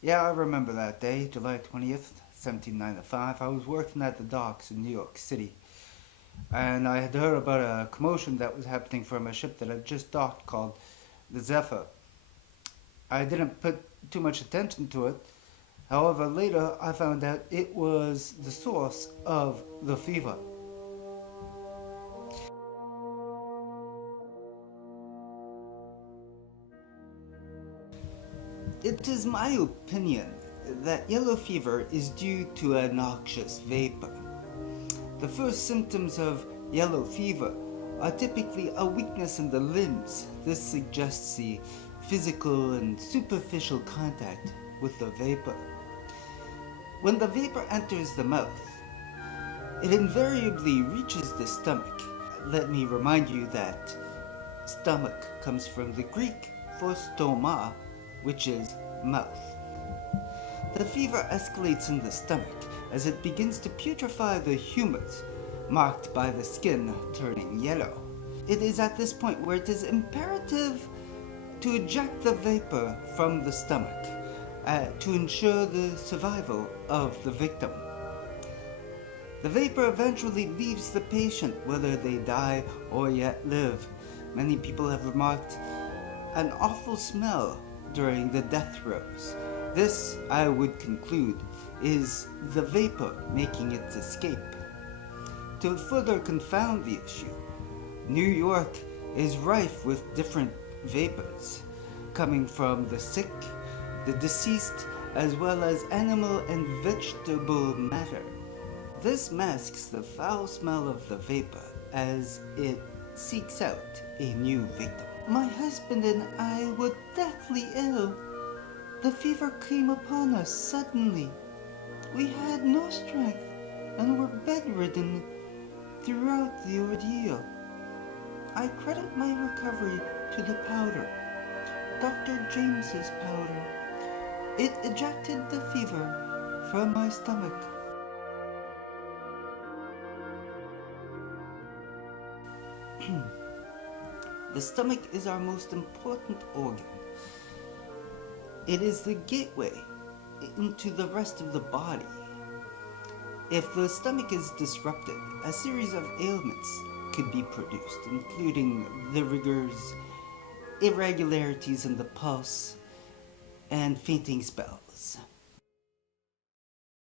Yeah, I remember that day, July 20th, 1795. I was working at the docks in New York City, and I had heard about a commotion that was happening from a ship that had just docked called the Zephyr. I didn't put too much attention to it. However, later I found out it was the source of the fever. It is my opinion that yellow fever is due to a noxious vapor. The first symptoms of yellow fever are typically a weakness in the limbs. This suggests the physical and superficial contact with the vapor. When the vapor enters the mouth, it invariably reaches the stomach. Let me remind you that stomach comes from the Greek for stoma, which is mouth. The fever escalates in the stomach as it begins to putrefy the humors, marked by the skin turning yellow. It is at this point where it is imperative to eject the vapor from the stomach to ensure the survival of the victim. The vapor eventually leaves the patient whether they die or yet live. Many people have remarked an awful smell during the death throes. This, I would conclude, is the vapor making its escape. To further confound the issue, New York is rife with different vapors, coming from the sick, the deceased, as well as animal and vegetable matter. This masks the foul smell of the vapor as it seeks out a new victim. My husband and I were deathly ill. The fever came upon us suddenly. We had no strength and were bedridden throughout the ordeal. I credit my recovery to the powder, Dr. James's powder. It ejected the fever from my stomach. The stomach is our most important organ. It is the gateway into the rest of the body. If the stomach is disrupted, a series of ailments could be produced, including the rigors, irregularities in the pulse, and fainting spells.